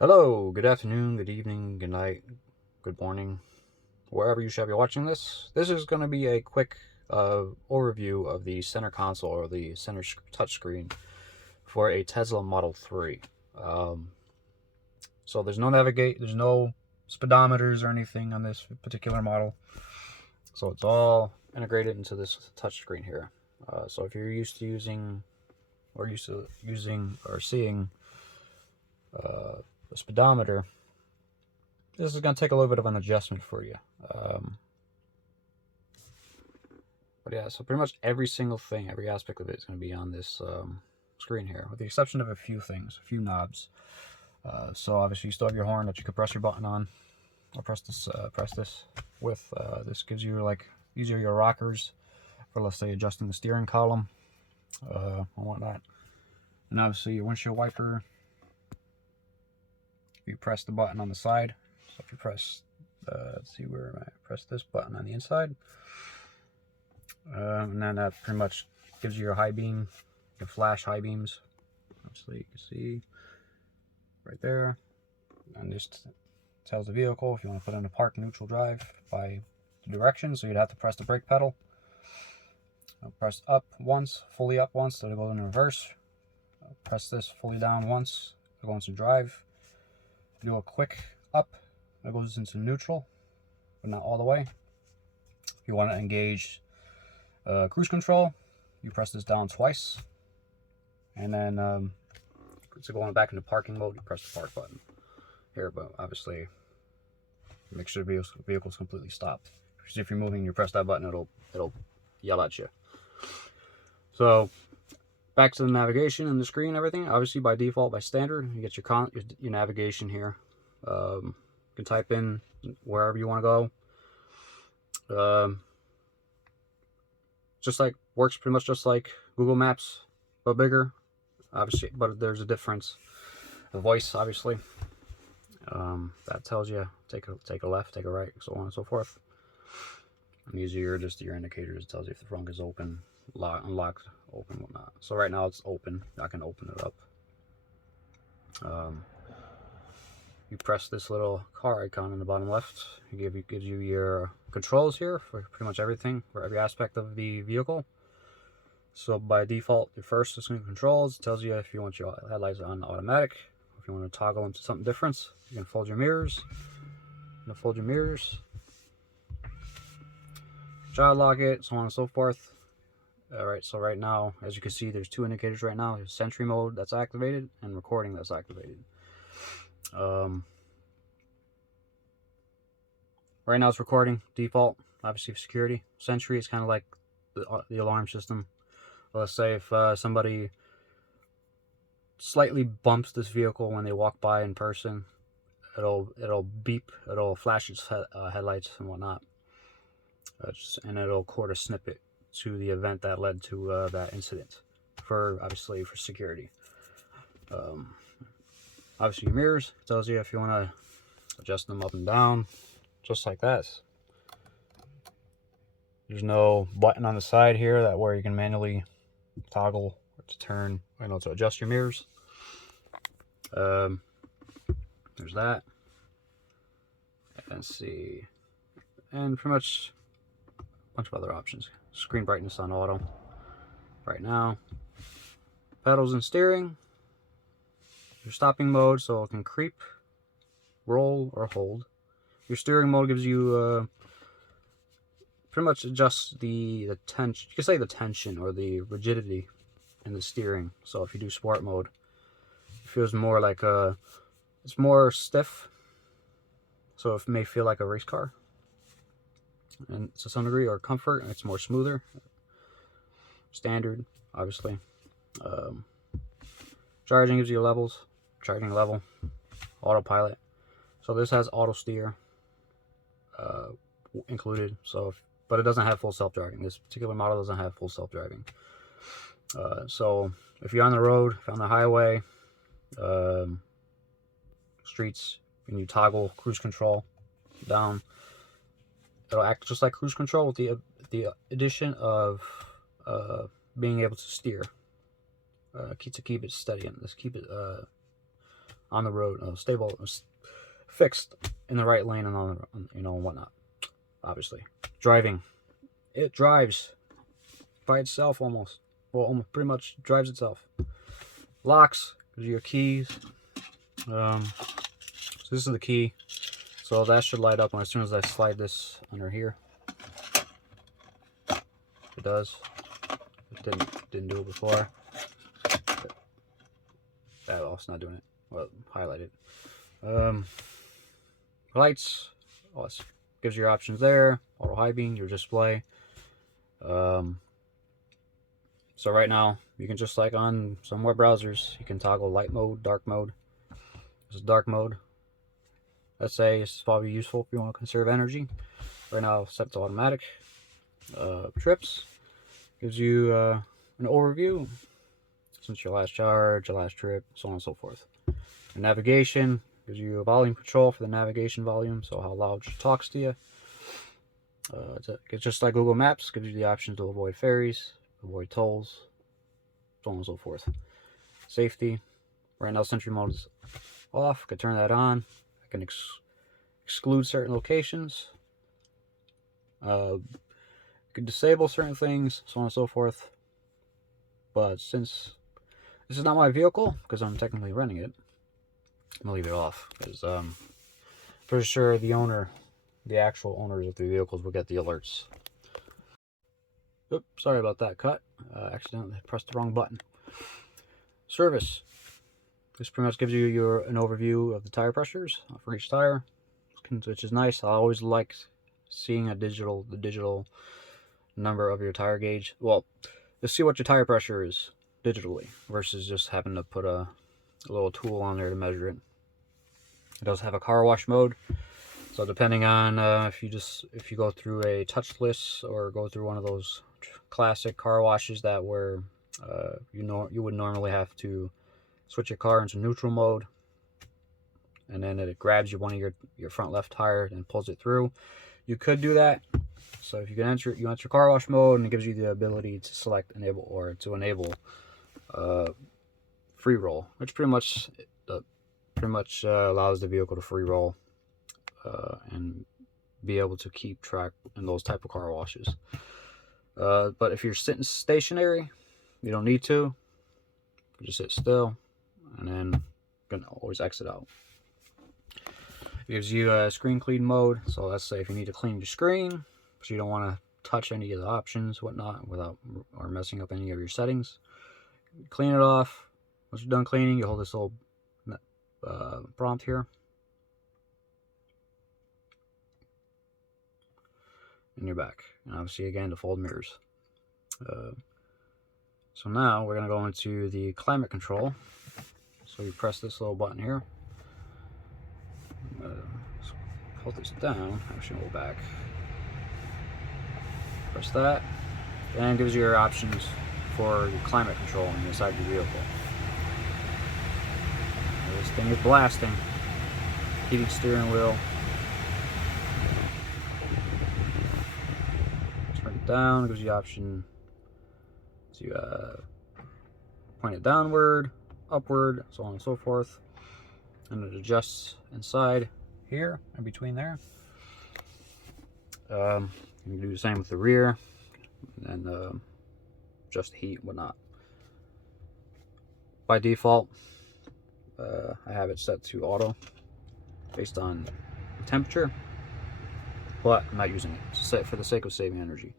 Hello, good afternoon, good evening, good night, good morning, wherever you shall be watching this. This is going to be a quick overview of the center console or the center touchscreen for a Tesla Model 3. Um, so there's no speedometers or anything on this particular model. So it's all integrated into this touchscreen here. So if you're used to using or seeing a speedometer, this is going to take a little bit of an adjustment for you. But yeah, so pretty much every single thing, every aspect of it is going to be on this screen here, with the exception of a few things, a few knobs. So obviously you still have your horn that you could press your button on, or press this with. This gives you like, these are your rockers for, let's say, adjusting the steering column and whatnot. And obviously your windshield wiper, you press the button on the side. So if you press, let's see, where am I? Press this button on the inside. And then that pretty much gives you your high beam, your flash high beams. Obviously, you can see right there. And this tells the vehicle if you want to put in a park neutral drive by the direction. So you'd have to press the brake pedal. Press up once, fully up once, so it goes in reverse. Press this fully down once, it goes into drive. Do a quick up, it goes into neutral, but not all the way. If you want to engage cruise control, you press this down twice, and then so going back into parking mode, you press the park button here. But obviously, make sure the vehicle's completely stopped. Because if you're moving, you press that button, it'll yell at you. So back to the navigation and the screen, everything. Obviously, by default, by standard, you get your navigation here. You can type in wherever you want to go. Just like, works pretty much just like Google Maps, but bigger. Obviously, but there's a difference. The voice, obviously, that tells you take a left, take a right, so on and so forth. And these are just your indicators. It tells you if the trunk is open, unlocked, open, whatnot. So right now it's open. I can open it up. You press this little car icon in the bottom left. It gives you your controls here for pretty much everything, for every aspect of the vehicle. So by default, your first is controls. It tells you if you want your headlights on automatic, if you want to toggle into something different. You can fold your mirrors. Child lock it, so on and so forth. Alright, so right now, as you can see, there's two indicators right now. There's Sentry mode that's activated and recording that's activated. Right now it's recording, default, obviously for security. Sentry is kind of like the alarm system. Let's say if somebody slightly bumps this vehicle when they walk by in person, it'll beep, it'll flash its headlights and whatnot, and it'll record a snippet to the event that led to that incident, for obviously for security. Obviously your mirrors tells you if you want to adjust them up and down, just like that. There's no button on the side here that where you can manually toggle to turn, to adjust your mirrors. There's that. Let's see, and pretty much a bunch of other options. Screen brightness on auto right now. Pedals and steering. Your stopping mode, so it can creep, roll, or hold. Your steering mode gives you pretty much adjusts the tension. You can say the tension or the rigidity in the steering. So if you do sport mode, it feels more like it's more stiff. So it may feel like a race car, and to some degree, or comfort, it's more smoother. Standard, obviously. Charging gives you levels. Charging level, autopilot. So this has auto steer included. So, but it doesn't have full self-driving. This particular model doesn't have full self-driving. So if you're on the road, if you're on the highway, streets, and you toggle cruise control down, it'll act just like cruise control with the addition of keep it steady and let's keep it on the road, stable, fixed in the right lane and on the, whatnot. Obviously, driving, it drives by itself almost. Well, almost pretty much drives itself. Locks, gives you your keys. So this is the key. So that should light up as soon as I slide this under here. It does. It didn't do it before. Oh, it's not doing it. Well, highlighted. Lights. Oh, it gives you your options there. Auto high beam, your display. So right now, you can just like on some web browsers, you can toggle light mode, dark mode. This is dark mode. Let's say it's probably useful if you want to conserve energy. Right now, set to automatic. Trips gives you an overview since your last charge, your last trip, so on and so forth. And navigation gives you a volume control for the navigation volume, so how loud it talks to you. It's just like Google Maps, gives you the option to avoid ferries, avoid tolls, so on and so forth. Safety. Right now, sentry mode is off. I could turn that on. I can exclude certain locations. Could disable certain things, so on and so forth. But since this is not my vehicle, because I'm technically renting it, I'm gonna leave it off because for sure the actual owners of the vehicles will get the alerts. Oops, sorry about that cut. Accidentally pressed the wrong button. Service. This pretty much gives you an overview of the tire pressures for each tire, which is nice. I always like seeing the digital number of your tire gauge. Well, to see what your tire pressure is digitally versus just having to put a little tool on there to measure it. It does have a car wash mode, so depending on if you go through a touchless or go through one of those classic car washes that where you would normally have to switch your car into neutral mode, and then it grabs one of your front left tire and pulls it through. You could do that. So if you can enter car wash mode, and it gives you the ability to select enable or to enable free roll, which pretty much allows the vehicle to free roll and be able to keep track in those type of car washes. But if you're sitting stationary, you don't need to. You just sit still, and then you can always exit out. It gives you a screen clean mode. So let's say if you need to clean your screen, so you don't want to touch any of the options, whatnot, without or messing up any of your settings. Clean it off. Once you're done cleaning, you hold this little prompt here, and you're back. And obviously, again, the fold mirrors. So now we're going to go into the climate control. So you press this little button here. Pull this down. Actually, go back. Press that, and it gives you your options for the climate control inside your vehicle. This thing is blasting. Heated steering wheel. Turn it down. It gives you the option to point it downward, upward, so on and so forth. And it adjusts inside here, in between there. You can do the same with the rear, and just heat and whatnot. By default, I have it set to auto based on temperature, but I'm not using it. It's set for the sake of saving energy.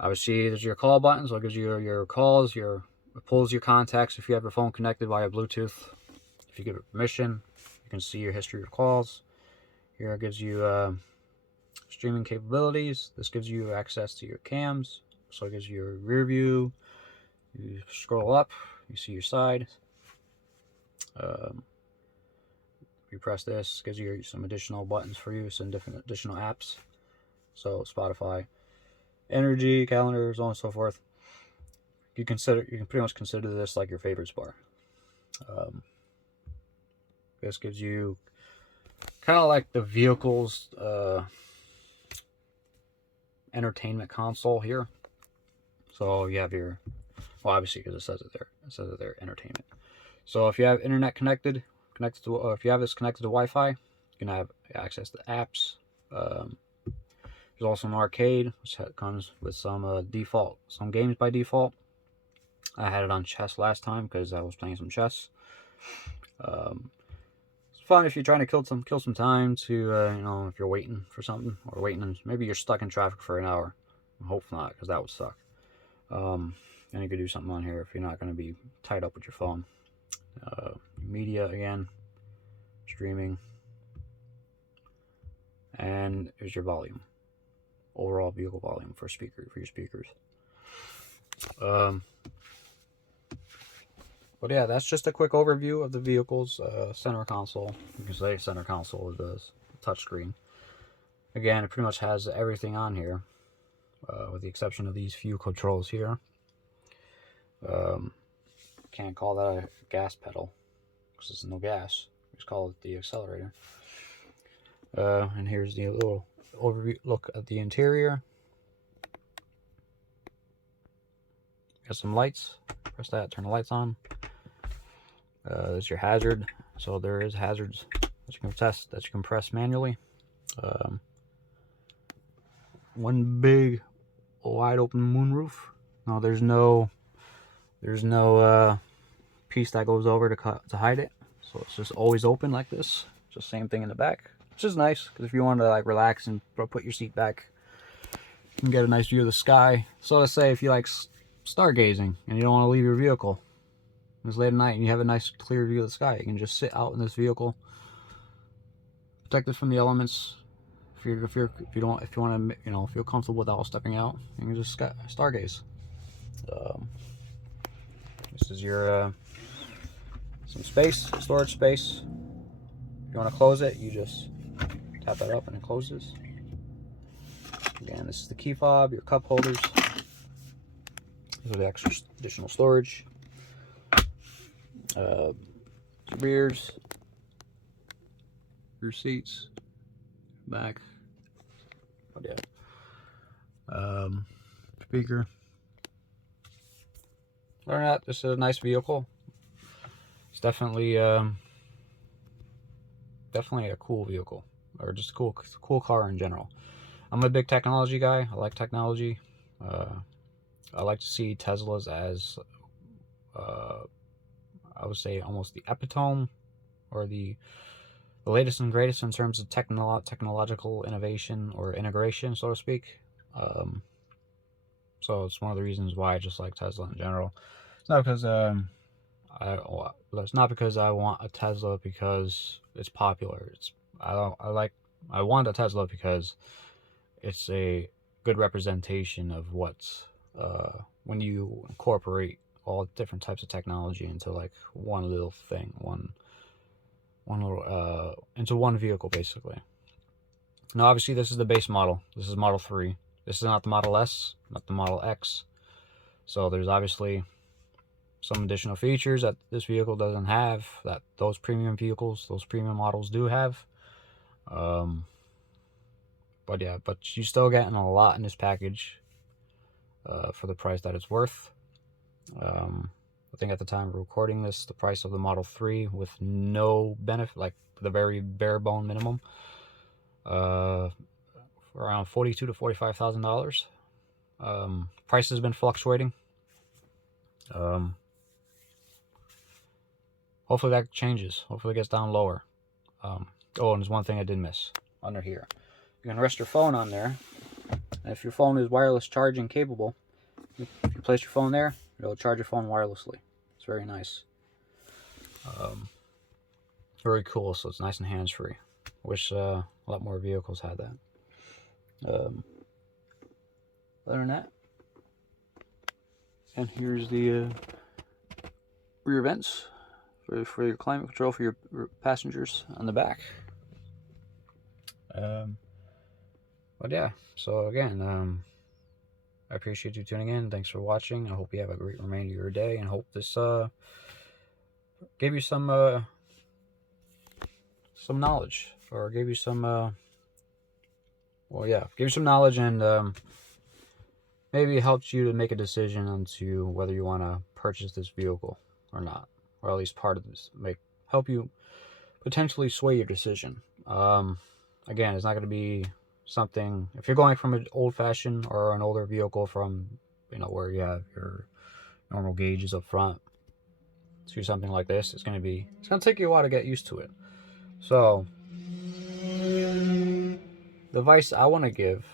Obviously, there's your call button, so it gives you your calls, it pulls your contacts if you have your phone connected via Bluetooth. If you give it permission, you can see your history of calls. Here it gives you streaming capabilities. This gives you access to your cams, so it gives you your rear view. You scroll up, you see your side. You press this, gives you some additional buttons for use and different additional apps. So Spotify, energy, calendar, so on and so forth. You can pretty much consider this like your favorites bar. This gives you kind of like the vehicle's entertainment console here. So you have obviously, because it says it there, entertainment. So if you have internet connected, connected to, if you have this connected to Wi-Fi, you can have access to apps. There's also an arcade, which comes with some some games by default. I had it on chess last time because I was playing some chess. It's fun if you're trying to kill some time to, you know, if you're waiting for something, or waiting, and maybe you're stuck in traffic for an hour. I hope not, because that would suck. And you could do something on here if you're not going to be tied up with your phone. Media again, streaming, and here's your volume, overall vehicle volume for your speakers. But yeah, that's just a quick overview of the vehicle's center console. You can say center console with the touchscreen. Again, it pretty much has everything on here, with the exception of these few controls here. Can't call that a gas pedal because there's no gas. Just call it the accelerator. And here's the little overview look at the interior. Got some lights. Press that, turn the lights on. There's your hazard. So there is hazards that you can test, that you can press manually. One big wide open moonroof. No, there's no piece that goes over to hide it. So it's just always open like this. Just same thing in the back, which is nice because if you want to like relax and put your seat back, you can get a nice view of the sky. So let's say if you like stargazing and you don't want to leave your vehicle, it's late at night and you have a nice clear view of the sky, you can just sit out in this vehicle, protected from the elements. If you want to, you know, feel comfortable without stepping out, you can just stargaze. This is your some space, storage space. If you want to close it, you just tap that up and it closes. Again, this is the key fob, your cup holders. These are the extra additional storage. Rears, rear seats, back. But yeah, speaker. Other than that, this is a nice vehicle. It's definitely definitely a cool vehicle, or just a cool car in general. I'm a big technology guy. I like technology. I like to see Teslas as I would say almost the epitome, or the latest and greatest in terms of technological innovation or integration, so to speak. So it's one of the reasons why I just like Tesla in general. It's not because it's not because I want a Tesla because it's popular. I want a Tesla because it's a good representation of what's when you incorporate all different types of technology into like one little thing, into one vehicle basically. Now obviously this is the base model. This is Model 3. This is not the Model S, not the Model X. So there's obviously some additional features that this vehicle doesn't have, that those premium vehicles, those premium models do have. But yeah, but you're still getting a lot in this package for the price that it's worth. I think at the time of recording this, the price of the Model 3 with no benefit, like the very bare bone minimum, around $42,000 to $45,000. Price has been fluctuating. Hopefully that changes. Hopefully it gets down lower. Oh, and there's one thing I did miss under here. You can rest your phone on there. And if your phone is wireless charging capable, if you place your phone there, it'll charge your phone wirelessly. It's very nice. Very cool. So it's nice and hands-free. Wish a lot more vehicles had that. Other than that, and here's the rear vents for your climate control for your passengers on the back. But yeah, so again, I appreciate you tuning in. Thanks for watching. I hope you have a great remainder of your day, and hope this gave you some knowledge, or gave you some well, yeah, gave you some knowledge, and maybe it helped you to make a decision onto whether you want to purchase this vehicle or not, or at least part of this, help you potentially sway your decision. Again, it's not going to be something, if you're going from an old-fashioned or an older vehicle from, you know, where you have your normal gauges up front to something like this, it's going to take you a while to get used to it. So the advice I want to give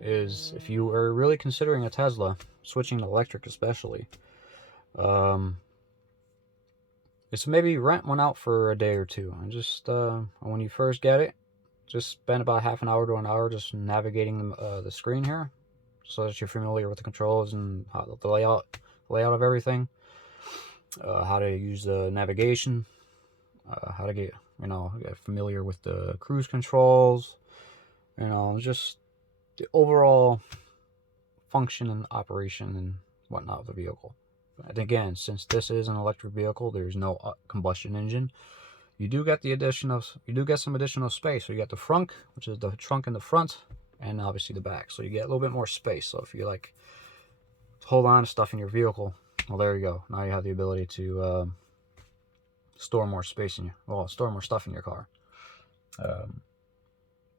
is, if you are really considering a Tesla, switching to electric especially, is maybe rent one out for a day or two, and just when you first get it, just spend about half an hour to an hour just navigating the screen here, so that you're familiar with the controls and the layout of everything, how to use the navigation, how to get familiar with the cruise controls, just the overall function and operation and whatnot of the vehicle. And again, since this is an electric vehicle, there's no combustion engine. You do get some additional space. So you got the front, which is the trunk in the front, and obviously the back. So you get a little bit more space. So if you like hold on to stuff in your vehicle, well, there you go. Now you have the ability to store more space store more stuff in your car.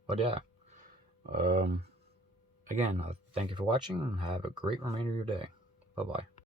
But yeah. Again, thank you for watching, and have a great remainder of your day. Bye-bye.